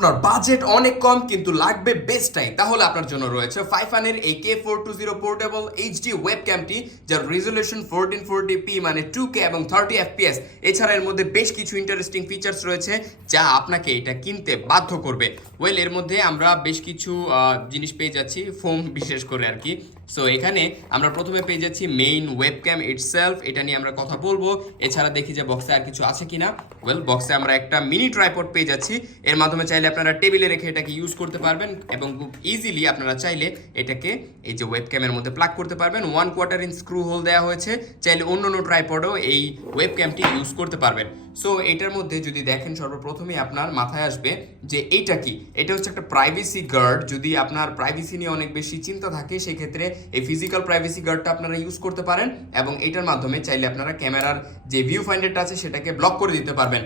আপনার বাজেট অনেক কম কিন্তু লাগবে বেস্টটাই, তাহলে আপনার জন্য রয়েছে ফাইফানের এই K420 পোর্টেবল এইচডি ওয়েবক্যামটি, যার রেজলিউশন 1440p মানে 2K এবং 30 FPS। এছাড়া এর মধ্যে বেশ কিছু ইন্টারেস্টিং ফিচার্স রয়েছে যা আপনাকে এটা কিনতে বাধ্য করবে। এর মধ্যে আমরা বেশ কিছু জিনিস পেয়ে যাচ্ছি, ফোম বিশেষ করে আর কি। সো এখানে আমরা প্রথমে পেয়ে যাচ্ছি মেইন ওয়েবক্যাম ইটসেলফ, এটা নিয়ে আমরা কথা বলবো। এছাড়া দেখি যে বক্সে আর কিছু আছে কিনা। বক্সে আমরা একটা মিনি ট্রাইপড পেয়ে যাচ্ছি, এর মাধ্যমে চাইলে আপনারা টেবিলে রেখে এটাকে ইউজ করতে পারবেন এবং খুব ইজিলি আপনারা চাইলে এটাকে এই যে ওয়েবক্যামের মধ্যে প্লাগ করতে পারবেন। 1/4 ইঞ্চ স্ক্রু হোল দেওয়া হয়েছে, চাইলে অন্য ট্রাইপডও এই ওয়েবক্যামটি ইউজ করতে পারবেন। সো এটার মধ্যে যদি দেখেন, সর্বপ্রথমেই আপনার মাথায় আসবে যে এইটা কি। এটা হচ্ছে একটা প্রাইভেসি গার্ড। যদি আপনার প্রাইভেসি নিয়ে অনেক বেশি চিন্তা থাকে, সেক্ষেত্রে এই ফিজিক্যাল প্রাইভেসি গার্ডটা আপনারা ইউজ করতে পারেন এবং এটার মাধ্যমে চাইলে আপনারা ক্যামেরার যে ভিউ ফাইন্ডারটা আছে সেটাকে ব্লক করে দিতে পারবেন।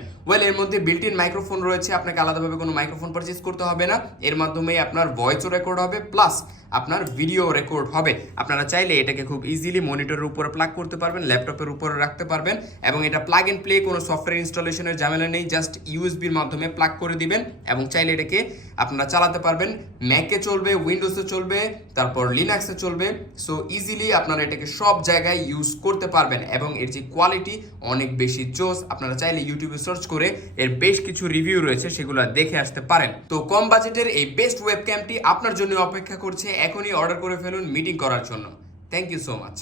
এর মধ্যে বিল্ট ইন মাইক্রোফোন রয়েছে, আপনাকে আলাদাভাবে কোনো মাইক্রোফোন পারচেজ করতে হবে না। এর মাধ্যমে আপনার ভয়েসও রেকর্ড হবে, প্লাস আপনার ভিডিও রেকর্ড হবে। আপনারা চাইলে এটাকে খুব ইজিলি মনিটরের উপরে প্লাগ করতে পারবেন, ল্যাপটপের উপরে রাখতে পারবেন এবং এটা প্লাগ এন্ড প্লে, কোনো সফটওয়্যার ইনস্টলেশনের ঝামেলা নেই। জাস্ট ইউএসবির মাধ্যমে প্লাগ করে দিবেন এবং চাইলে এটাকে আপনারা চালাতে পারবেন। ম্যাকে চলবে, উইন্ডোজে চলবে, তারপর লিনাক্সে চলবে। সো ইজিলি আপনারা এটাকে সব জায়গায় ইউজ করতে পারবেন এবং এর যে কোয়ালিটি অনেক বেশি জোস। আপনারা চাইলে ইউটিউবে সার্চ করে এর বেশ কিছু রিভিউ রয়েছে, সেগুলো দেখে আসতে পারেন। তো কম বাজেটের এই বেস্ট ওয়েবক্যামটি আপনার জন্য অপেক্ষা করছে। এখনই অর্ডার করে ফেলুন মিটিং করার জন্য। Thank you so much.